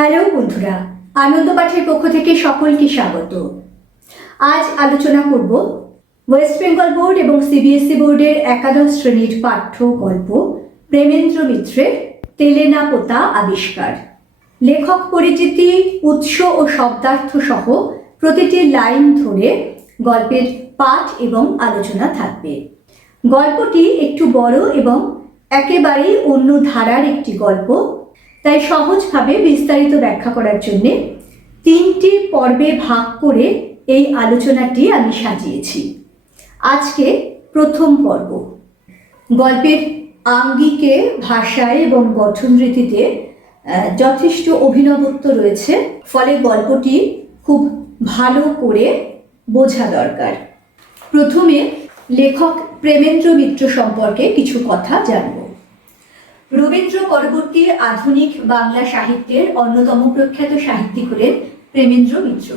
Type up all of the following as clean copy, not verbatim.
Hello বন্ধুরা, আনন্দ পাঠের পক্ষ থেকে সকলকে স্বাগত। আজ আলোচনা করব ওয়েস্ট বেঙ্গল বোর্ড এবং সিবিএসই বোর্ডের একাদশ শ্রেণীর পাঠ্য গল্প প্রেমেন্দ্র মিত্রের তেলে না পোতা আবিষ্কার। লেখক পরিচিতি, উৎস ও শব্দার্থ সহ প্রতিটি লাইন ধরে গল্পের পাঠ এবং আলোচনা থাকবে। গল্পটি একটু বড় এবং একেবারেই অন্য ধারার একটি গল্প, তাই সহজভাবে বিস্তারিত ব্যাখ্যা করার জন্য তিনটি পর্বে ভাগ করে এই আলোচনাটি আমি সাজিয়েছি। আজকে প্রথম পর্ব। গল্পের আঙ্গিকে, ভাষায় এবং গঠনরীতিতে যথেষ্ট অভিনবত্ব রয়েছে, ফলে গল্পটি খুব ভালো করে বোঝা দরকার। প্রথমে লেখক প্রেমেন্দ্র মিত্র সম্পর্কে কিছু কথা জানব। রবীন্দ্র পরবর্তী আধুনিক বাংলা সাহিত্যের অন্যতম প্রখ্যাত সাহিত্যিক হলেন প্রেমেন্দ্র মিত্র।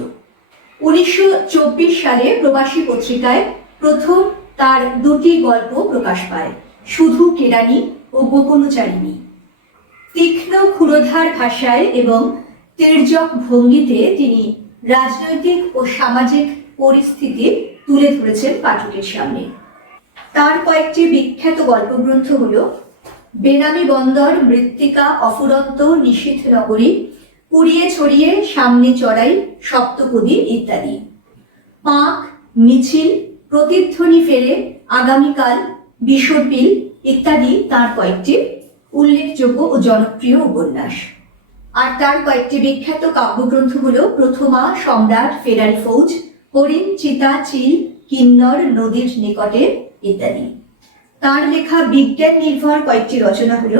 1924 সালে প্রবাসী পত্রিকায় প্রথম তার দুটি গল্প প্রকাশ পায়, শুধু কেরানি ও গোপনচারিণী। তীক্ষ্ণ ক্ষুরধার ভাষায় এবং তির্যক ভঙ্গিতে তিনি রাজনৈতিক ও সামাজিক পরিস্থিতি তুলে ধরেছেন পাঠকের সামনে। তার কয়েকটি বিখ্যাত গল্পগ্রন্থ হল বেনামি বন্দর, মৃত্তিকা, অফুরন্ত, নিশীথ নগরী, পুড়িয়ে ছড়িয়ে, সামনে চড়াই, সপ্তপদী ইত্যাদি। পাঁক, মিছিল, প্রতিধ্বনি ফেলে, আগামীকাল, বিষপিল ইত্যাদি তার কয়েকটি উল্লেখযোগ্য ও জনপ্রিয় উপন্যাস। আর তার কয়েকটি বিখ্যাত কাব্যগ্রন্থ হল প্রথমা, সম্রাট, ফেরারি ফৌজ, হরিণ, চিতা, চিল, কিন্নর, নদীর নিকটে ইত্যাদি। তার লেখা বিজ্ঞান নির্ভর কয়েকটি রচনা হল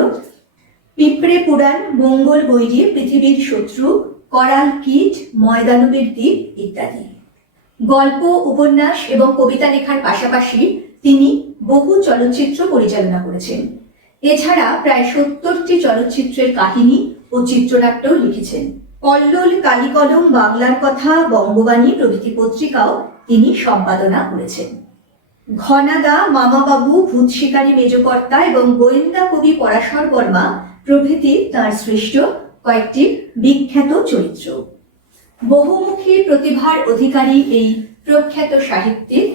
পিঁপড়ে পুরাণ, মঙ্গল বৈরী, পৃথিবীর শত্রু, করাল কীট, ময়দানবের দ্বীপ ইত্যাদি। গল্প, উপন্যাস এবং কবিতা লেখার পাশাপাশি তিনি বহু চলচ্চিত্র পরিচালনা করেছেন। এছাড়া প্রায় 70টি চলচ্চিত্রের কাহিনী ও চিত্রনাট্যও লিখেছেন। কল্লোল, কালিকলম, বাংলার কথা, বঙ্গবাণী প্রভৃতি পত্রিকাও তিনি সম্পাদনা করেছেন। ঘনাদা, মামাবাবু, ভূত শিকারী মেজকর্তা এবং গোয়েন্দা কবি পরাশর বর্মা প্রভৃতি তাঁর সৃষ্ট কয়েকটি বিখ্যাত চরিত্র। বহুমুখী প্রতিভার অধিকারী এই প্রখ্যাত সাহিত্যিক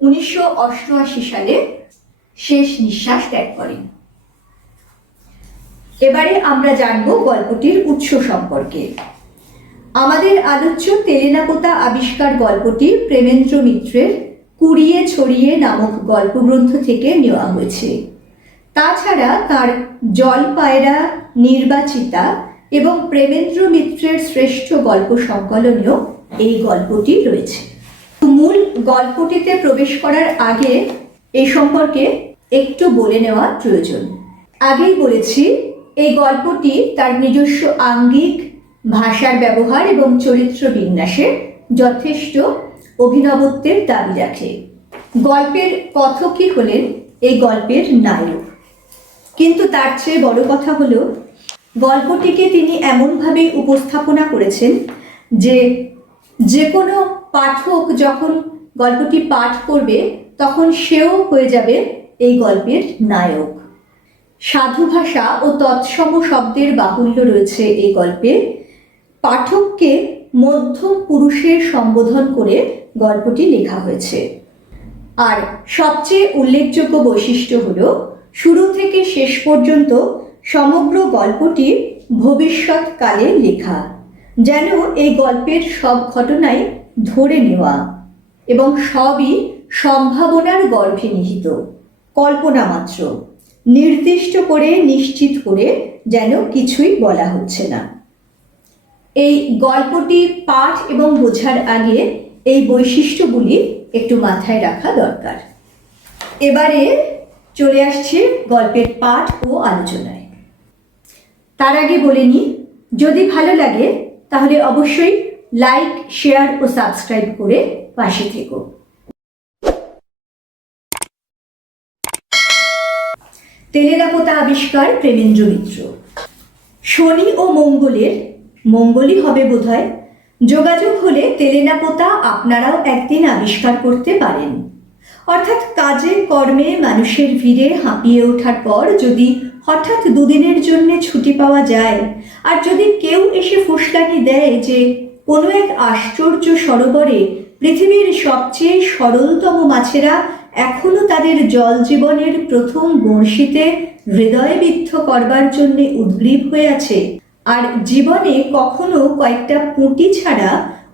1988 সালে শেষ নিঃশ্বাস ত্যাগ করেন। এবারে আমরা জানব গল্পটির উৎস সম্পর্কে। আমাদের আলোচ্য তেলে না পোতা আবিষ্কার গল্পটি প্রেমেন্দ্র মিত্রের কুড়িয়ে ছড়িয়ে নামক গল্পগ্রন্থ থেকে নেওয়া হয়েছে। তাছাড়া তার জলপায়রা, নির্বাচিতা এবং প্রেমেন্দ্র মিত্রের শ্রেষ্ঠ গল্প সংকলনেও এই গল্পটি রয়েছে। মূল গল্পটিতে প্রবেশ করার আগে এই সম্পর্কে একটু বলে নেওয়া প্রয়োজন। আগেই বলেছি, এই গল্পটি তার নিজস্ব আঙ্গিক, ভাষার ব্যবহার এবং চরিত্র বিন্যাসে যথেষ্ট অভিনবত্বের দাবি রাখে। গল্পের কথকই হলেন এই গল্পের নায়ক। কিন্তু তার চেয়ে বড় কথা হলো, গল্পটিকে তিনি এমনভাবে উপস্থাপনা করেছেন যে কোনো পাঠক যখন গল্পটি পাঠ করবে তখন সেও হয়ে যাবে এই গল্পের নায়ক। সাধু ভাষা ও তৎসম শব্দের বাহুল্য রয়েছে এই গল্পে। পাঠককে মধ্যম পুরুষের সম্বোধন করে গল্পটি লেখা হয়েছে। আর সবচেয়ে উল্লেখযোগ্য বৈশিষ্ট্য হলো, শুরু থেকে শেষ পর্যন্ত সমগ্র গল্পটি ভবিষ্যৎকালে লেখা, যেন এই গল্পের সব ঘটনাই ধরে নেওয়া এবং সবই সম্ভাবনার গর্ভে নিহিত, কল্পনা মাত্র, নির্দিষ্ট করে নিশ্চিত করে যেন কিছুই বলা হচ্ছে না। এই গল্পটি পাঠ এবং বোঝার আগে এই বৈশিষ্ট্যগুলি একটু মাথায় রাখা দরকার। এবারে চলে আসছে গল্পের পাঠ ও আলোচনায়। তার আগে বলে নিই, যদি ভালো লাগে তাহলে অবশ্যই লাইক, শেয়ার ও সাবস্ক্রাইব করে পাশে থেকো। তেলে না পোতা আবিষ্কার প্রেমেন্দ্র মিত্র। শনি ও মঙ্গলই হবে বোধহয়, যোগাযোগ হলে তেলে না পোতা আপনারাও একদিন আবিষ্কার করতে পারেন। অর্থাৎ কাজে কর্মে মানুষের ভিড়ে হাঁপিয়ে ওঠার পর যদি হঠাৎ দুদিনের জন্য ছুটি পাওয়া যায়, আর যদি কেউ এসে ফুসলানি দেয় যে কোনো এক আশ্চর্য সরোবরে পৃথিবীর সবচেয়ে সরলতম মাছেরা এখনো তাদের জল জীবনের প্রথম বড়শিতে হৃদয়বিদ্ধ করবার জন্য উদ্গ্রীব হয়ে আছে, আর জীবনে কখনো কয়েকটা পুঁটি ছাড়া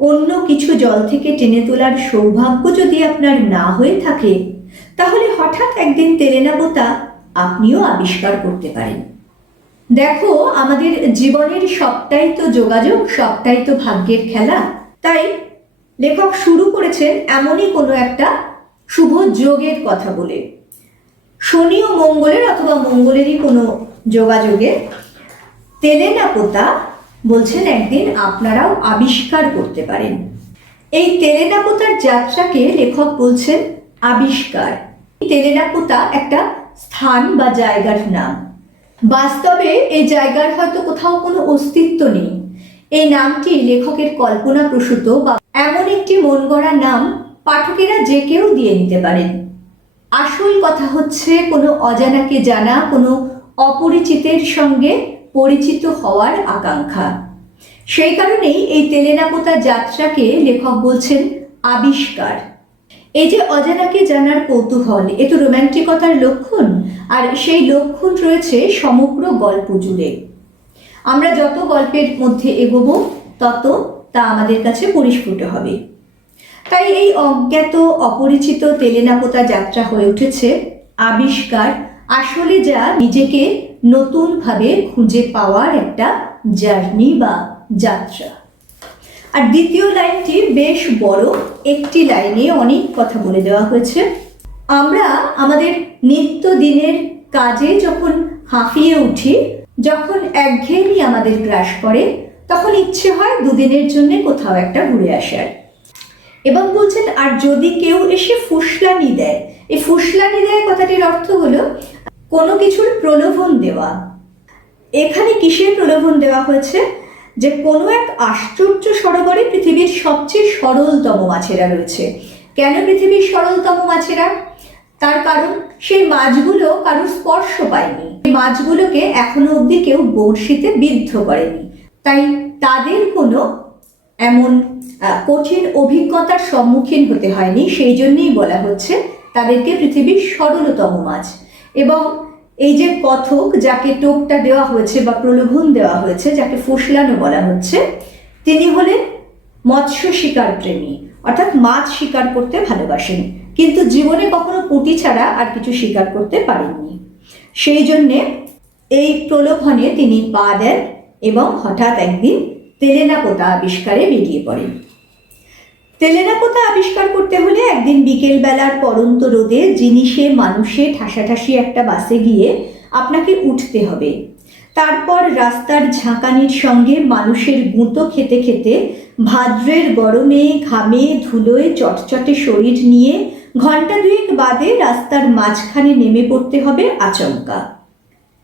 অন্য কিছু জল থেকে টেনে তোলার সৌভাগ্য যদি আপনার না হয়ে থাকে, তাহলে হঠাৎ একদিন তেলেনাপোতা আপনিও আবিষ্কার করতে পারেন। দেখো, আমাদের জীবনের সবটাই তো যোগাযোগ, সবটাই তো ভাগ্যের খেলা। তাই লেখক শুরু করেছেন এমনই কোনো একটা শুভ যোগের কথা বলে, শনি ও মঙ্গলের অথবা মঙ্গলেরই কোনো যোগাযোগে তেলেনাপোতা বলছেন একদিন আপনারাও আবিষ্কার করতে পারেন। এই তেলেনাপোতার যাত্রাকে লেখক বলছেন আবিষ্কার। তেলেনাপোতা একটা স্থান বা জায়গার নাম। বাস্তবে এই জায়গার হয়তো কোথাও কোনো অস্তিত্ব নেই। এই নামটি লেখকের কল্পনাপ্রসূত বা এমন একটি মন গড়া নাম পাঠকেরা যে কেউ দিয়ে নিতে পারেন। আসল কথা হচ্ছে কোনো অজানাকে জানা, কোনো অপরিচিতের সঙ্গে পরিচিত হওয়ার আকাঙ্ক্ষা। সেই কারণেই এই তেলেনাপোতা যাত্রাকে লেখক বলছেন আবিষ্কার। এই যে অজানাকে জানার কৌতূহল, এ তো রোম্যান্টিকতার লক্ষণ, আর সেই লক্ষণ রয়েছে সমগ্র গল্প জুড়ে। আমরা যত গল্পের মধ্যে এগোবো তত তা আমাদের কাছে পরিস্ফুট হবে। তাই এই অজ্ঞাত অপরিচিত তেলেনাপোতা যাত্রা হয়ে উঠেছে আবিষ্কার, আসলে যা নিজেকে নতুনভাবে খুঁজে পাওয়ার একটা জার্নি বা যাত্রা। আর দ্বিতীয় লাইনটি বেশ বড়, একটি লাইনে অনেক কথা বলে দেওয়া হয়েছে। আমরা আমাদের নিত্যদিনের কাজে যখন হাঁফিয়ে উঠি, যখন একঘেয়েমি আমাদের গ্রাস করে, তখন ইচ্ছে হয় দুদিনের জন্য কোথাও একটা ঘুরে আসার। এবং বলছেন আর যদি কেউ এসে ফুসলানি দেয়, এই ফুসলানি দেয় কথাটির অর্থ হলো কোনো কিছুর প্রলোভন দেওয়া। এখানে কিসের প্রলোভন দেওয়া হয়েছে? যে কোনো এক আশ্চর্য সরোবরে পৃথিবীর সবচেয়ে সরলতম মাছেরা রয়েছে। কেন পৃথিবীর সরলতম মাছেরা? তার কারণ সেই মাছগুলো কারোর স্পর্শ পায়নি, মাছগুলোকে এখনো অবধি কেউ বড়শিতে বিদ্ধ করেনি, তাই তাদের কোনো এমন কঠিন অভিজ্ঞতার সম্মুখীন হতে হয়নি। সেই জন্যই বলা হচ্ছে তাদেরকে পৃথিবীর সরলতম মাছ। এবং এই যে কথক, যাকে টোপটা দেওয়া হয়েছে বা প্রলোভন দেওয়া হয়েছে, যাকে ফুসলানো বলা হচ্ছে, তিনি হলেন মৎস্য শিকার প্রেমী, অর্থাৎ মাছ শিকার করতে ভালোবাসেন, কিন্তু জীবনে কখনো পুঁটি ছাড়া আর কিছু শিকার করতে পারেননি। সেই জন্যে এই প্রলোভনে তিনি পা দেন এবং হঠাৎ একদিন তেলেনাপোতা আবিষ্কারে বেরিয়ে পড়েন। তেলেনাপোতা আবিষ্কার করতে হলে একদিন বিকেলবেলার পড়ন্ত রোদে জিনিসে মানুষে ঠাসাঠাসি একটা বাসে গিয়ে আপনাকে উঠতে হবে। তারপর রাস্তার ঝাঁকানির সঙ্গে মানুষের গুঁতো খেতে খেতে ভাদ্রের গরমে ঘামে ধুলোয় চটচটে শরীর নিয়ে ঘন্টা দুয়েক বাদে রাস্তার মাঝখানে নেমে পড়তে হবে আচমকা।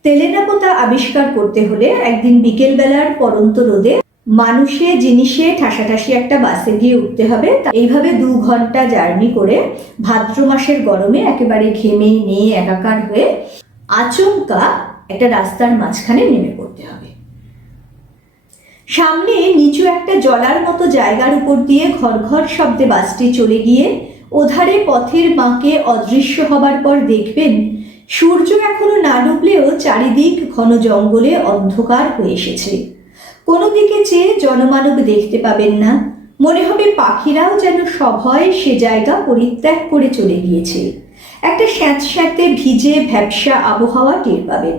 তেলেনাপোতা আবিষ্কার করতে হলে একদিন বিকেলবেলার পড়ন্ত রোদে মানুষে জিনিসে ঠাসাঠাসি একটা বাসে গিয়ে উঠতে হবে। এইভাবে 2 ঘন্টা জার্নি করে ভাদ্র মাসের গরমে একেবারে ঘেমে নিয়ে একাকার হয়ে আচমকা একটা রাস্তার মাঝখানে নেমে পড়তে হবে। সামনে নিচু একটা জলার মতো জায়গার উপর দিয়ে ঘর ঘর শব্দে বাসটি চলে গিয়ে ওধারে পথের বাঁকে অদৃশ্য হবার পর দেখবেন সূর্য এখনো না ডুবলেও চারিদিক ঘন জঙ্গলে অন্ধকার হয়ে এসেছে। কোনো দিকে চেয়ে জনমানব দেখতে পাবেন না, মনে হবে পাখিরাও যেন সভয় সে জায়গা পরিত্যাগ করে চলে গিয়েছে। একটা স্যাঁতস্যাঁতে ভিজে ভ্যাপসা আবহাওয়া টের পাবেন,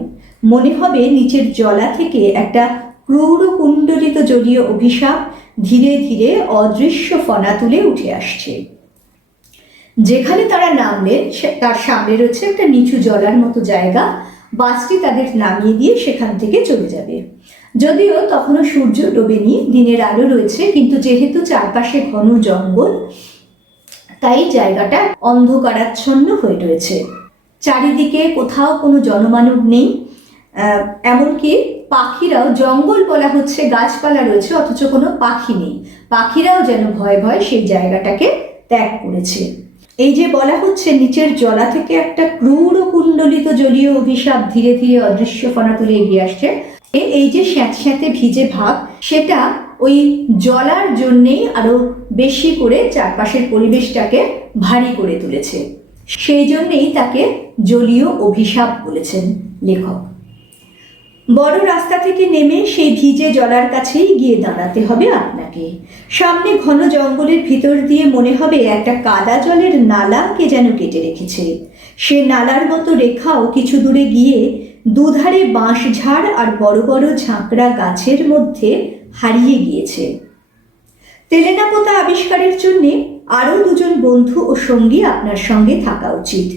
মনে হবে নিচের জলা থেকে একটা ক্রূর কুণ্ডলিত জলীয় অভিশাপ ধীরে ধীরে অদৃশ্য ফনা তুলে উঠে আসছে। যেখানে তারা নামলেন তার সামনে রয়েছে একটা নিচু জলার মতো জায়গা। বাসটি তাদের নামিয়ে দিয়ে সেখান থেকে চলে যাবে। যদিও তখনও সূর্য ডোবেনি, দিনের আলো রয়েছে, কিন্তু যেহেতু চারপাশে ঘন জঙ্গল, তাই জায়গাটা অন্ধকারাচ্ছন্ন হয়ে রয়েছে। চারিদিকে কোথাও কোনো জনমানব নেই, এমনকি পাখিরাও, জঙ্গল বলা হচ্ছে, গাছপালা রয়েছে অথচ কোনো পাখি নেই, পাখিরাও যেন ভয়ে ভয়ে সেই জায়গাটাকে ত্যাগ করেছে। এই যে বলা হচ্ছে নিচের জলা থেকে একটা ক্রূর ও কুণ্ডলিত জলীয় অভিশাপ ধীরে ধীরে অদৃশ্য ফনা তুলে এগিয়ে আসছে। এই যে স্যাঁতস্যাঁতে ভিজে ভাব, সেটা ওই জলার জন্যেই আরো বেশি করে চারপাশের পরিবেশটাকে ভারী করে তুলেছে। সেই জন্যেই তাকে জলীয় অভিশাপ বলেছেন লেখক। বড় রাস্তা থেকে নেমে সেই ভিজে জলার কাছেই গিয়ে দাঁড়াতে হবে আপনাকে। সামনে ঘন জঙ্গলের ভিতর দিয়ে মনে হবে একটা কাদা জলের নালা কে যেন কেটে রেখেছে। সে নালার মতো রেখাও কিছু দূরে গিয়ে দুধারে বাঁশঝাড় আর বড় বড় ঝাঁকড়া গাছের মধ্যে হারিয়ে গিয়েছে। তেলেনাপোতা আবিষ্কারের জন্যে আরও দুজন বন্ধু ও সঙ্গী আপনার সঙ্গে থাকা উচিত।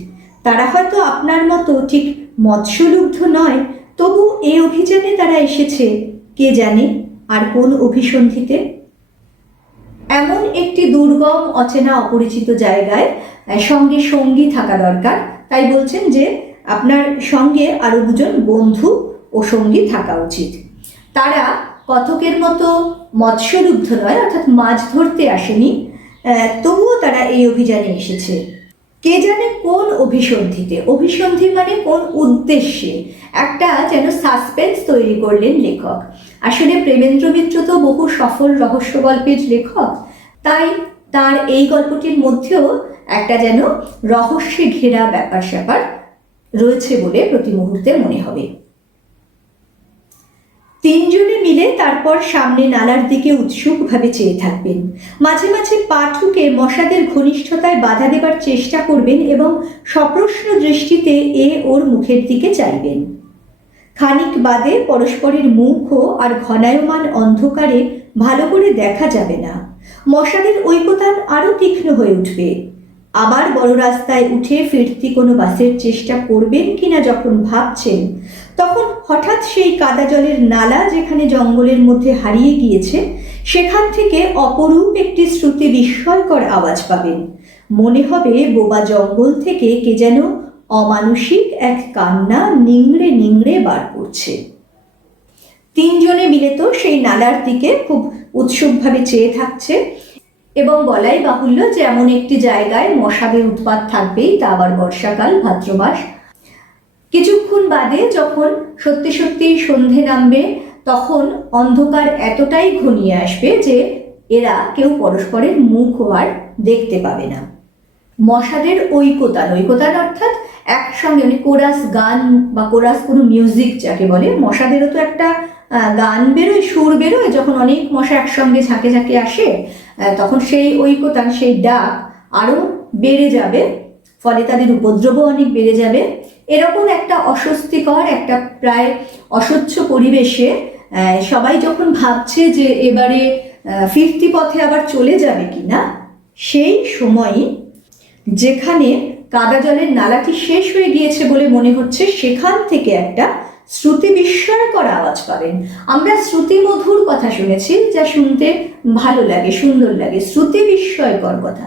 তারা হয়তো আপনার মতো ঠিক মৎস্যলুব্ধ নয়, তবু এই অভিযানে তারা এসেছে কে জানে আর কোন অভিসন্ধিতে। এমন একটি দুর্গম অচেনা অপরিচিত জায়গায় সঙ্গে সঙ্গী থাকা দরকার। তাই বলছেন যে আপনার সঙ্গে আরো দুজন বন্ধু ও সঙ্গী থাকা উচিত। তারা কতকের মতো মৎস্যলুব্ধ নয়, অর্থাৎ মাছ ধরতে আসেনি, তবুও তারা এই অভিযানে এসেছে কে জানে কোন অভিসন্ধিতে। অভিসন্ধি মানে কোন উদ্দেশ্যে, একটা যেন সাসপেন্স তৈরি করলেন লেখক। আসলে প্রেমেন্দ্র মিত্র তো বহু সফল রহস্য গল্পের লেখক, তাই তার এই গল্পটির মধ্যেও একটা যেন রহস্যে ঘেরা ব্যাপার স্যাপার রয়েছে বলে প্রতি মুহূর্তে মনে হবে। তিনজনে মিলে তারপর সামনে নালার দিকে উৎসুকভাবে চেয়ে থাকবেন। মাঝে মাঝে পা ঠুকে মশাদের ঘনিষ্ঠতায় বাধা দেবার চেষ্টা করবেন এবং সপ্রশ্ন দৃষ্টিতে ওর মুখের দিকে চাইবেন। খানিক বাদে পরস্পরের মুখও আর ঘনায়মান অন্ধকারে ভালো করে দেখা যাবে না। মশাদের ঐকতান আরো তীক্ষ্ণ হয়ে উঠবে। আবার বড় রাস্তায় উঠে ফিরতি কোনো বাসের চেষ্টা করবেন কিনা যখন ভাবছেন, তখন হঠাৎ সেই কাদা জলের নালা যেখানে জঙ্গলের মধ্যে হারিয়ে গিয়েছে, সেখান থেকে অপরূপ একটি শ্রুতি বিস্ময়কর আওয়াজ পাবেন। মনে হবে বোবা জঙ্গল থেকে কে যেন অমানুষিক এক কান্না নিংড়ে নিংড়ে বার করছে। তিনজনে মিলে তো সেই নালার দিকে খুব উৎসুকভাবে চেয়ে থাকছে এবং বলাই বাহুল্য যে এমন একটি জায়গায় মশাদের উৎপাত থাকবেই, তা আবার বর্ষাকাল, ভাদ্রমাস। কিছুক্ষণ বাদে যখন সত্যি সত্যি সন্ধে নামবে, তখন অন্ধকার এতটাই ঘনিয়ে আসবে যে এরা কেউ পরস্পরের মুখও আর দেখতে পাবে না। মশাদের ঐকতান অর্থাৎ একসঙ্গে মানে কোরাস গান বা কোরাস কোনো মিউজিক যাকে বলে, মশাদেরও তো একটা গান বেরোয়, সুর বেরোয়, যখন অনেক মশা একসঙ্গে ঝাঁকে ঝাঁকে আসে তখন সেই ঐকতান, সেই ডাক আরও বেড়ে যাবে, ফলে তাদের উপদ্রবও অনেক বেড়ে যাবে। এরকম একটা অস্বস্তিকর, একটা প্রায় অসহ্য পরিবেশে সবাই যখন ভাবছে যে এবারে ফিরতি পথে আবার চলে যাবে কিনা, সেই সময়ই যেখানে কাদা জলের নালাটি শেষ হয়ে গিয়েছে বলে মনে হচ্ছে, সেখান থেকে একটা শ্রুতি বিস্ময়কর আওয়াজ পাবেন। আমরা শ্রুতি মধুর কথা শুনেছি, যা শুনতে ভালো লাগে, সুন্দর লাগে। শ্রুতি বিস্ময়কর কথা,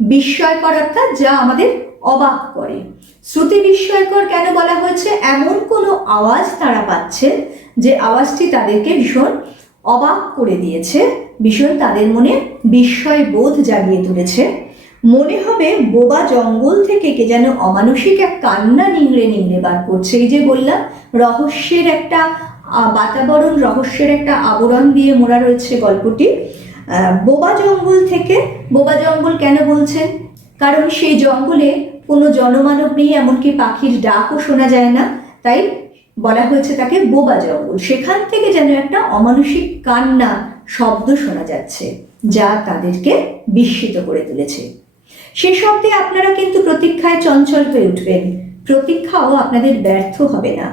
বিস্ময়কর অর্থাৎ যা আমাদের অবাক করে। শ্রুতি বিস্ময়কর কেন বলা হয়েছে? এমন কোনো আওয়াজ তারা পাচ্ছেন যে আওয়াজটি তাদেরকে ভীষণ অবাক করে দিয়েছে, ভীষণ তাদের মনে বিস্ময় বোধ জাগিয়ে তুলেছে। মনে হবে বোবা জঙ্গল থেকে কে যেন অমানুষিক এক কান্না নিংড়ে নিংড়ে বার করছে। এই যে বললাম, রহস্যের একটা বাতাবরণ, রহস্যের একটা আবরণ দিয়ে মোড়া রয়েছে গল্পটি। বোবা জঙ্গল থেকে, বোবা জঙ্গল কেন বলছেন? কারণ সেই জঙ্গলে কোনো জনমানব নেই, এমনকি পাখির ডাকও শোনা যায় না, তাই বলা হয়েছে তাকে বোবা জঙ্গল। সেখান থেকে যেন একটা অমানুষিক কান্না শব্দ শোনা যাচ্ছে, যা তাদেরকে বিস্মিত করে তুলেছে। সে শব্দে আপনারা কিন্তু প্রতীক্ষায় চঞ্চল হয়ে উঠবেন। প্রতীক্ষাও আপনাদের ব্যর্থ হবে না।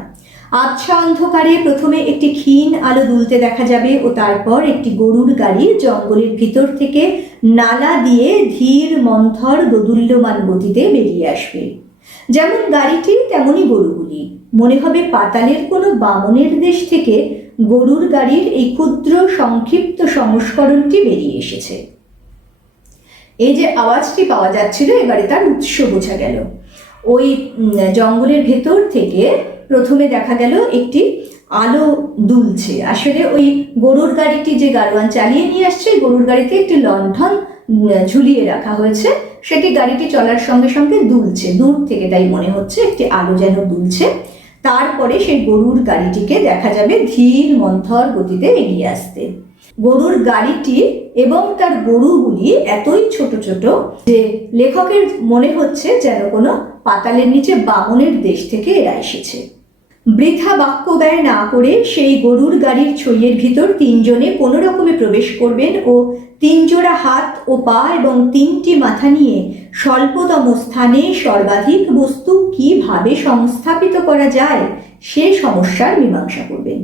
আবছা অন্ধকারে প্রথমে একটি ক্ষীণ আলো দুলতে দেখা যাবে ও তারপর একটি গরুর গাড়ি জঙ্গলের ভিতর থেকে নালা দিয়ে ধীর মন্থর দোদুল্যমান গতিতে বেরিয়ে আসবে। যেমন গাড়িটি তেমনই গরুগুলি। মনে হবে পাতালের কোনো বামনের দেশ থেকে গরুর গাড়ির এই ক্ষুদ্র সংক্ষিপ্ত সংস্করণটি বেরিয়ে এসেছে। এই যে আওয়াজটি পাওয়া যাচ্ছিল, এবারে তার উৎস বোঝা গেল। ওই জঙ্গলের ভেতর থেকে প্রথমে দেখা গেল একটি আলো দুলছে। আসলে ওই গরুর গাড়িটি যে গাড়োয়ান চালিয়ে নিয়ে আসছে, গরুর গাড়িতে একটি লণ্ঠন ঝুলিয়ে রাখা হয়েছে, সেটি গাড়িটি চলার সঙ্গে সঙ্গে দুলছে, দূর থেকে তাই মনে হচ্ছে একটি আলো যেন দুলছে। তারপরে সেই গরুর গাড়িটিকে দেখা যাবে ধীর মন্থর গতিতে এগিয়ে আসতে। গরুর গাড়িটি এবং তার গরুগুলি এতই ছোট ছোট যে লেখকের মনে হচ্ছে যেন কোনো পাতালের নিচে বামনের দেশ থেকে এরা এসেছে। বৃথা বাক্য ব্যয় না করে সেই গরুর গাড়ির ছইয়ের ভিতর তিনজনে কোনো রকমে প্রবেশ করবেন ও 3 জোড়া হাত ও পা এবং 3টি মাথা নিয়ে স্বল্পতম স্থানে সর্বাধিক বস্তু কিভাবে সংস্থাপিত করা যায় সে সমস্যার মীমাংসা করবেন।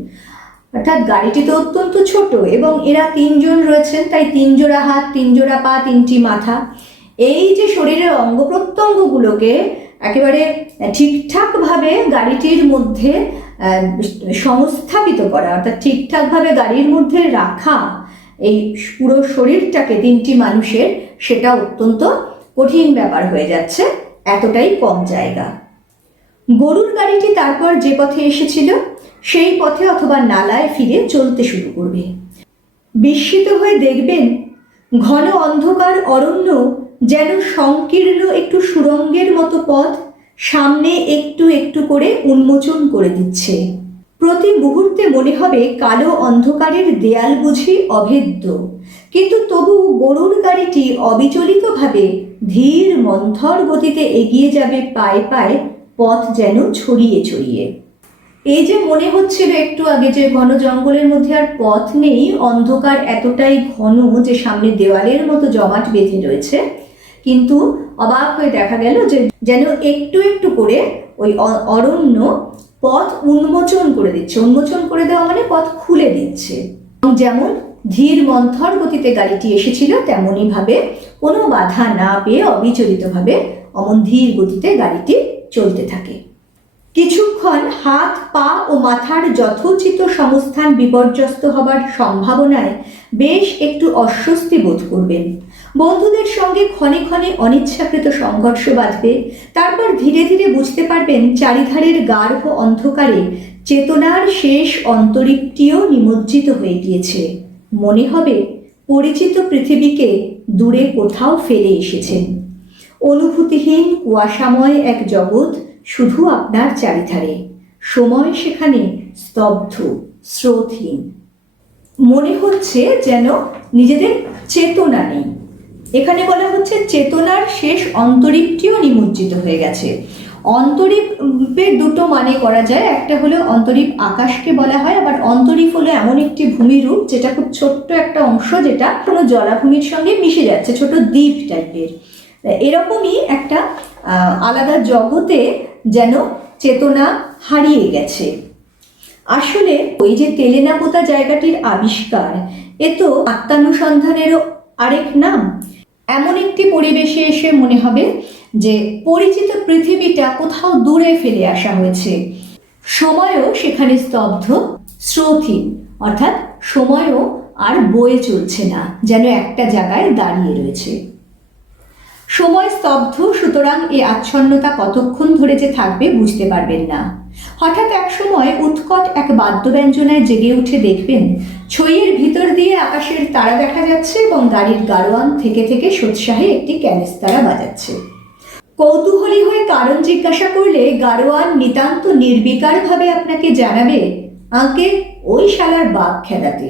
অর্থাৎ গাড়িটি তো অত্যন্ত ছোট এবং এরা 3 জন রয়েছেন, তাই 3 জোড়া হাত, 3 জোড়া পা, 3টি মাথা, এই যে শরীরের অঙ্গ প্রত্যঙ্গগুলোকে একেবারে ঠিকঠাকভাবে গাড়িটির মধ্যে সংস্থাপিত করা, অর্থাৎ ঠিকঠাকভাবে গাড়ির মধ্যে রাখা এই পুরো শরীরটাকে 3টি মানুষের, সেটা অত্যন্ত কঠিন ব্যাপার হয়ে যাচ্ছে, এতটাই কম জায়গা। গরুর গাড়িটি তারপর যে পথে এসেছিল সেই পথে অথবা নালায় ফিরে চলতে শুরু করবে। বিস্মিত হয়ে দেখবেন ঘন অন্ধকার অরণ্য যেন সংকীর্ণ একটু সুড়ঙ্গের মতো পথ সামনে একটু একটু করে উন্মোচন করে দিচ্ছে। প্রতি মুহূর্তে মনে হবে কালো অন্ধকারের দেয়াল বুঝি অভেদ্য, কিন্তু তবু গরুর গাড়িটি অবিচলিতভাবে ধীর মন্থর গতিতে এগিয়ে যাবে পায়ে পায়ে, পথ যেন ছড়িয়ে ছড়িয়ে। এই যে মনে হচ্ছিল একটু আগে যে ঘন জঙ্গলের মধ্যে আর পথ নেই, অন্ধকার এতটাই ঘন যে সামনে দেওয়ালের মতো জমাট বেঁধে রয়েছে, কিন্তু অবাক হয়ে দেখা গেল যে যেন একটু একটু করে ওই অরণ্য পথ উন্মোচন করে দিচ্ছে। উন্মোচন করে দেওয়া মানে পথ খুলে দিচ্ছে। যেমন ধীর মন্থর গতিতে গাড়িটি এসেছিল তেমনই ভাবে কোনো বাধা না পেয়ে অবিচলিতভাবে অমন ধীর গতিতে গাড়িটি চলতে থাকে। কিছুক্ষণ হাত পা ও মাথার যথোচিত সংস্থান বিপর্যস্ত হবার সম্ভাবনায় বেশ একটু অস্বস্তি বোধ করবেন। বন্ধুদের সঙ্গে ক্ষণে ক্ষণে অনিচ্ছাকৃত সংঘর্ষ বাঁধবে। তারপর ধীরে ধীরে বুঝতে পারবেন চারিধারের গাঢ় অন্ধকারে চেতনার শেষ অন্তরীপটিও নিমজ্জিত হয়ে গিয়েছে। মনে হবে পরিচিত পৃথিবীকে দূরে কোথাও ফেলে এসেছেন। অনুভূতিহীন কুয়াশাময় এক জগৎ শুধু আপনার চারিধারে, সময় সেখানে স্তব্ধ, স্রোতহীন। মনে হচ্ছে যেন নিজেদের চেতনা নেই। এখানে বলা হচ্ছে চেতনার শেষ অন্তরীপটিও নিমজ্জিত হয়ে গেছে। অন্তরীপের দুটো মানে করা যায়, একটা হলো অন্তরীপ আকাশকে বলা হয়, আবার অন্তরীপ হলো এমন একটি ভূমিরূপ যেটা খুব ছোট্ট একটা অংশ, যেটা কোনো জলাভূমির সঙ্গে মিশে যাচ্ছে, ছোট দ্বীপ টাইপের। এরকমই একটা আলাদা জগতে যেন চেতনা হারিয়ে গেছে। আসলে ওই যে তেলেনা পোতা জায়গাটির আবিষ্কার, এ তো আত্মানুসন্ধানেরও আরেক নাম। এমন একটি পরিবেশে এসে মনে হবে যে পরিচিত পৃথিবীটা কোথাও দূরে ফেলে আসা হয়েছে। সময়ও সেখানে স্তব্ধ, স্রোতহীন, অর্থাৎ সময়ও আর বয়ে চলছে না, যেন একটা জায়গায় দাঁড়িয়ে রয়েছে। সময় স্তব্ধ, সুতরাং এই আচ্ছন্নতা কতক্ষণ ধরে যে থাকবে বুঝতে পারবেন না। হঠাৎ এক সময় উৎকট এক বাদ্যব্যঞ্জনায় জেগে উঠে দেখবেন ছইয়ের ভিতর দিয়ে আকাশের তারা দেখা যাচ্ছে এবং গাড়ির গাড়োয়ান থেকে থেকে সোৎসাহে একটি ক্যানিস্তারা বাজাচ্ছে। কৌতূহলী হয়ে কারণ জিজ্ঞাসা করলে গাড়োয়ান নিতান্ত নির্বিকারভাবে আপনাকে জানাবে, আঁকে ওই শালার বাঘ খেলাতে।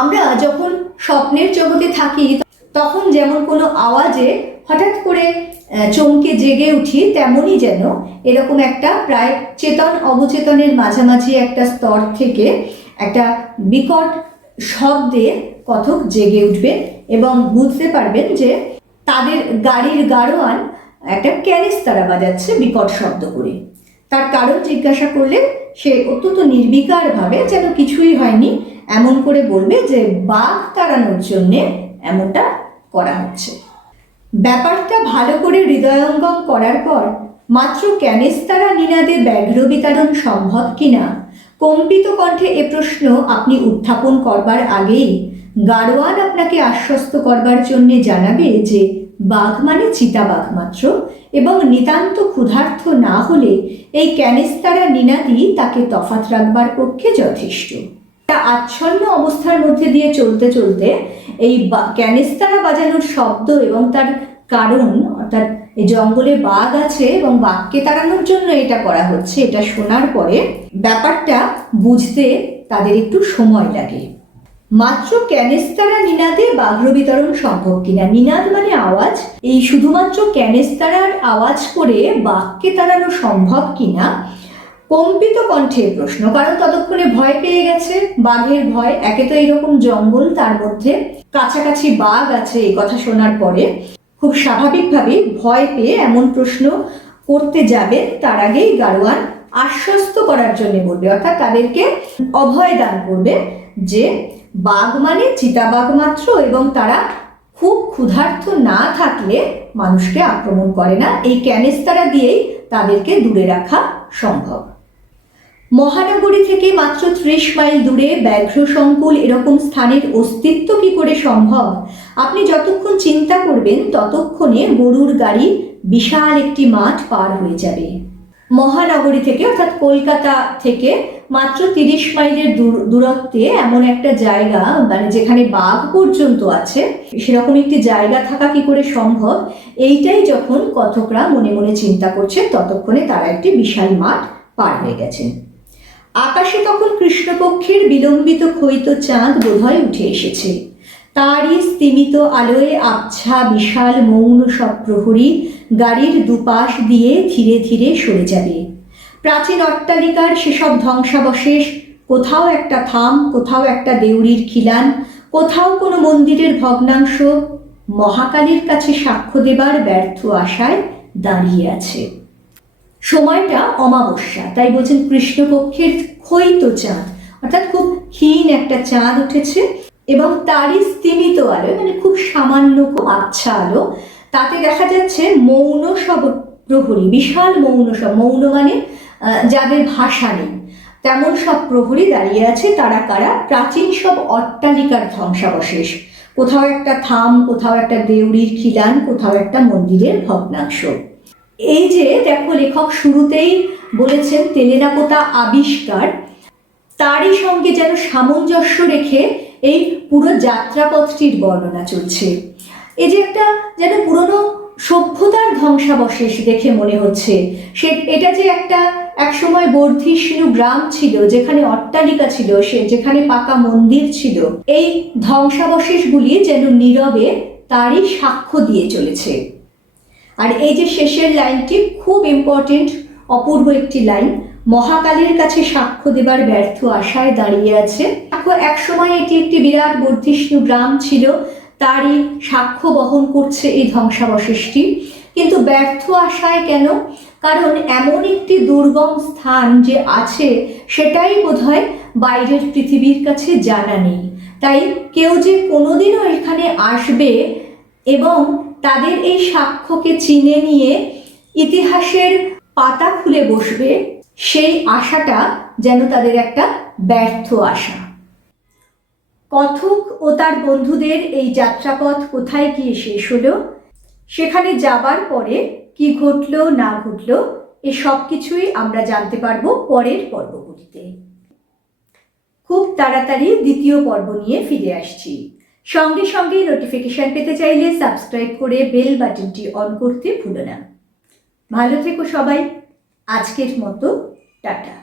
আমরা যখন স্বপ্নের জগতে থাকি তখন যেমন কোনো আওয়াজে হঠাৎ করে চমকে জেগে উঠি, তেমনই যেন এরকম একটা প্রায় চেতন অবচেতনের মাঝামাঝি একটা স্তর থেকে একটা বিকট শব্দে কথক জেগে উঠবে এবং বুঝতে পারবেন যে তাদের গাড়ির গাড়োয়ান একটা ক্যানিস্তারা বাজাচ্ছে বিকট শব্দ করে। তার কারণ জিজ্ঞাসা করলে সে অত্যন্ত নির্বিকারভাবে, যেন কিছুই হয়নি এমন করে বলবে যে বাঘ তাড়ানোর জন্যে এমনটা করা হচ্ছে। ব্যাপারটা ভালো করে হৃদয়ঙ্গম করার পর মাত্র ক্যানিস্তারা নিনাদে ব্যাঘ্র বিতাড়ন সম্ভব কিনা কম্পিত কণ্ঠে এ প্রশ্ন আপনি উত্থাপন করবার আগেই গাড়োয়ান আপনাকে আশ্বস্ত করবার জন্য জানাবে যে বাঘ মানে চিতাবাঘ মাত্র, এবং নিতান্ত ক্ষুধার্ত না হলে এই ক্যানিস্তারা নিনাদি তাকে তফাৎ রাখবার পক্ষে যথেষ্ট। আচ্ছন্ন অবস্থার মধ্যে দিয়ে চলতে চলতে এই ক্যানেস্তারা বাজানোর শব্দ এবং তার কারণ, অর্থাৎ এই জঙ্গলে বাঘ আছে এবং বাঘকে তাড়ানোর জন্য এটা করা হচ্ছে, এটা শোনার পরে ব্যাপারটা বুঝতে তাদের একটু সময় লাগে। মাত্র ক্যানেস্তারা নিনাদে বাঘ্র বিতরণ সম্ভব কিনা? নিনাদ মানে আওয়াজ, এই শুধুমাত্র ক্যানেস্তারার আওয়াজ করে বাঘকে তাড়ানো সম্ভব কিনা কম্পিত কণ্ঠের প্রশ্ন। কারণ ততক্ষণে ভয় পেয়ে গেছে, বাঘের ভয়, একে তো এইরকম জঙ্গল, তার মধ্যে কাছাকাছি বাঘ আছে, এই কথা শোনার পরে খুব স্বাভাবিকভাবেই ভয় পেয়ে এমন প্রশ্ন করতে যাবে তার আগেই গাড়োয়ান আশ্বস্ত করার জন্য বলবে, অর্থাৎ তাদেরকে অভয় দান করবে যে বাঘ মানে চিতাবাঘ মাত্র এবং তারা খুব ক্ষুধার্ত না থাকলে মানুষকে আক্রমণ করে না, এই ক্যানেস্তারা দিয়েই তাদেরকে দূরে রাখা সম্ভব। মহানগরী থেকে মাত্র 30 মাইল দূরে ব্যাঘ্র সংকুল এরকম স্থানের অস্তিত্ব কি করে সম্ভব? আপনি যতক্ষণ চিন্তা করবেন ততক্ষণে গরুর গাড়ি বিশাল একটি মাঠ পার হয়ে যাবে। মহানগরী থেকে অর্থাৎ কলকাতা থেকে মাত্র 30 মাইলের দূরত্বে এমন একটা জায়গা, মানে যেখানে বাঘ পর্যন্ত আছে, সেরকম একটি জায়গা থাকা কি করে সম্ভব? এইটাই যখন কথকরা মনে মনে চিন্তা করছে ততক্ষণে তারা একটি বিশাল মাঠ পার হয়ে গেছেন। আকাশে তখন কৃষ্ণপক্ষের বিলম্বিত ক্ষয়িত চাঁদ বোধহয় উঠে এসেছে। তারই স্তিমিত আলোয় আবছা বিশাল মৌন সব প্রহরী গাড়ির দুপাশ দিয়ে ধীরে ধীরে সরে যাবে। প্রাচীন অট্টালিকার সেসব ধ্বংসাবশেষ, কোথাও একটা থাম, কোথাও একটা দেউড়ির খিলান, কোথাও কোনো মন্দিরের ভগ্নাংশ মহাকালীর কাছে সাক্ষ্য দেবার ব্যর্থ আশায় দাঁড়িয়ে আছে। সময়টা অমাবস্যা, তাই বলছেন কৃষ্ণপক্ষের ক্ষয়িত চাঁদ, অর্থাৎ খুব ক্ষীণ একটা চাঁদ উঠেছে এবং তারই স্তিমিত আলো, মানে খুব সামান্য আবছা আলো, তাতে দেখা যাচ্ছে মৌন সব প্রহরী, বিশাল মৌন সব, মৌন মানে যাদের ভাষা নেই, তেমন সব প্রহরী দাঁড়িয়ে আছে। তারা কারা? প্রাচীন সব অট্টালিকার ধ্বংসাবশেষ, কোথাও একটা থাম, কোথাও একটা দেউড়ির খিলান, কোথাও একটা মন্দিরের ভগ্নাংশ। এই যে দেখো, লেখক শুরুতেই বলেছেন তেলেনাপোতা আবিষ্কার, তারই সঙ্গে যেন সামঞ্জস্য রেখে এই পুরো যাত্রাপথটির বর্ণনা চলছে। এই যে একটা যেন পুরনো সভ্যতার ধ্বংসাবশেষ দেখে মনে হচ্ছে, এটা যে একটা একসময় বর্ধিষ্ণু গ্রাম ছিল, যেখানে অট্টালিকা ছিল, যেখানে পাকা মন্দির ছিল, এই ধ্বংসাবশেষগুলি যেন নীরবে তারই সাক্ষ্য দিয়ে চলেছে। আর এই যে শেষের লাইনটি খুব ইম্পর্টেন্ট, অপূর্ব একটি লাইন, মহাকালীর কাছে সাক্ষ্য দেবার ব্যর্থ আশায় দাঁড়িয়ে আছে। এক সময় এটি একটি বিরাট বর্ধিষ্ণু গ্রাম ছিল, তারই সাক্ষ্য বহন করছে এই ধ্বংসাবশেষটি, কিন্তু ব্যর্থ আশায় কেন? কারণ এমন একটি দুর্গম স্থান যে আছে সেটাই বোধহয় বাইরের পৃথিবীর কাছে জানা নেই, তাই কেউ যে কোনোদিনও এখানে আসবে এবং তাদের এই সাক্ষ্যকে চিনে নিয়ে ইতিহাসের পাতা খুলে বসবে, সেই আশাটা যেন তাদের একটা ব্যর্থ আশা। কথক ও তার বন্ধুদের এই যাত্রাপথ কোথায় গিয়ে শেষ হলো, সেখানে যাবার পরে কি ঘটলো না ঘটলো, এ সব কিছুই আমরা জানতে পারবো পরের পর্বগুলিতে। খুব তাড়াতাড়ি দ্বিতীয় পর্ব নিয়ে ফিরে আসছি। সঙ্গে সঙ্গে নোটিফিকেশন পেতে চাইলে সাবস্ক্রাইব করে বেল বাটনটি অন করতে ভুলো না। ভালো থেকো সবাই, আজকের মতো টাটা।